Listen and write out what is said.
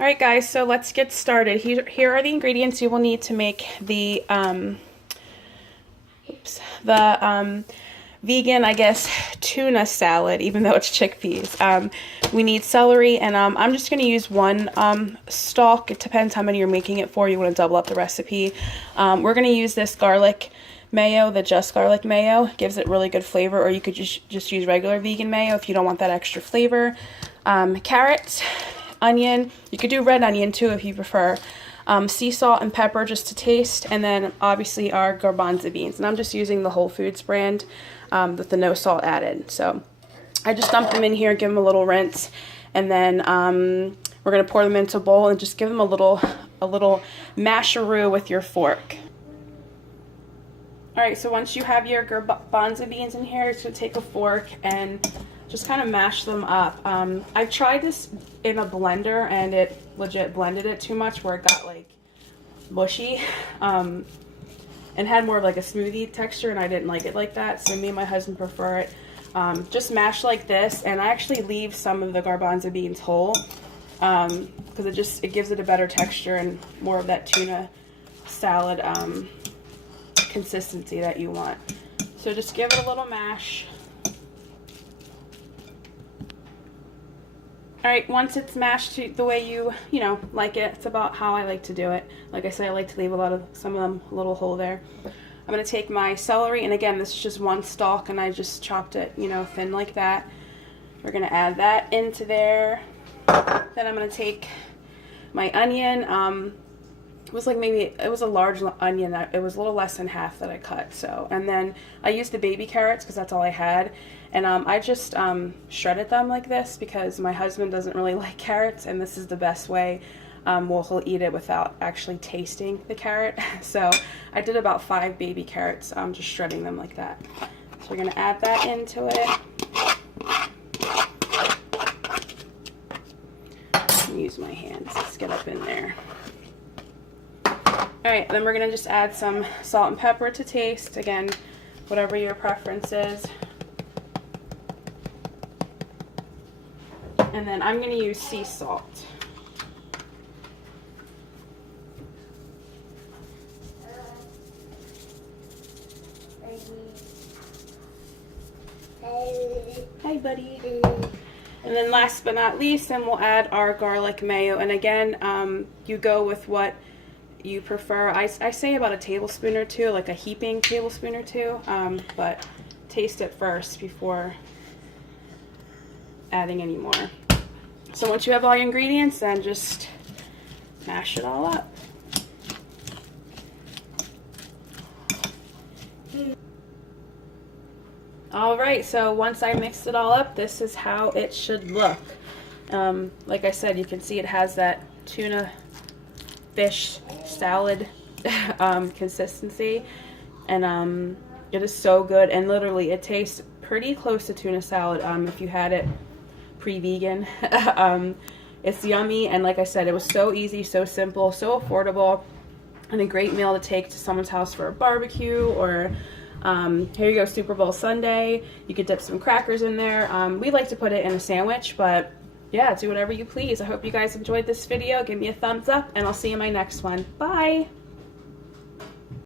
Alright guys, so let's get started. Here are the ingredients you will need to make the vegan, I guess, tuna salad, even though it's chickpeas. We need celery, and I'm just going to use one stalk. It depends how many you're making it for. You want to double up the recipe. We're going to use this garlic mayo, the just garlic mayo. It gives it really good flavor, or you could just use regular vegan mayo if you don't want that extra flavor. Carrots, onion, you could do red onion too if you prefer, sea salt and pepper just to taste, and then obviously our garbanzo beans, and I'm just using the Whole Foods brand with the no salt added. So I just dump them in here, give them a little rinse, and then we're going to pour them into a bowl and just give them a little masheroo with your fork. Alright, so once you have your garbanzo beans in here, just take a fork and just kind of mash them up. I tried this in a blender and it legit blended it too much where it got like mushy and had more of like a smoothie texture, and I didn't like it like that, so me and my husband prefer it just mashed like this. And I actually leave some of the garbanzo beans whole because it gives it a better texture and more of that tuna salad consistency that you want. So just give it a little mash. Alright, once it's mashed to the way you like it, it's about how I like to do it. Like I said, I like to leave some of them a little whole there. I'm going to take my celery, and again, this is just one stalk, and I just chopped it, thin like that. We're going to add that into there. Then I'm going to take my onion. It was a large onion. It was a little less than half that I cut. So, and then I used the baby carrots because that's all I had. And I just shredded them like this because my husband doesn't really like carrots, and this is the best way. He'll eat it without actually tasting the carrot. So I did about 5 baby carrots, just shredding them like that. So we're going to add that into it. Use my hands. Let's get up in there. Alright, then we're going to just add some salt and pepper to taste. Again, whatever your preference is. And then I'm going to use sea salt. Hi, buddy. And then last but not least, then we'll add our garlic mayo. And again, you go with what you prefer. I say about a tablespoon or two, like a heaping tablespoon or two, but taste it first before adding any more. So once you have all your ingredients, then just mash it all up. Alright, so once I mixed it all up, this is how it should look. Like I said, you can see it has that tuna fish salad consistency, and it is so good, and literally it tastes pretty close to tuna salad if you had it pre-vegan. It's yummy, and like I said, it was so easy, so simple, so affordable, and a great meal to take to someone's house for a barbecue, or here you go, Super Bowl Sunday. You could dip some crackers in there. We like to put it in a sandwich, but yeah, do whatever you please. I hope you guys enjoyed this video. Give me a thumbs up, and I'll see you in my next one. Bye!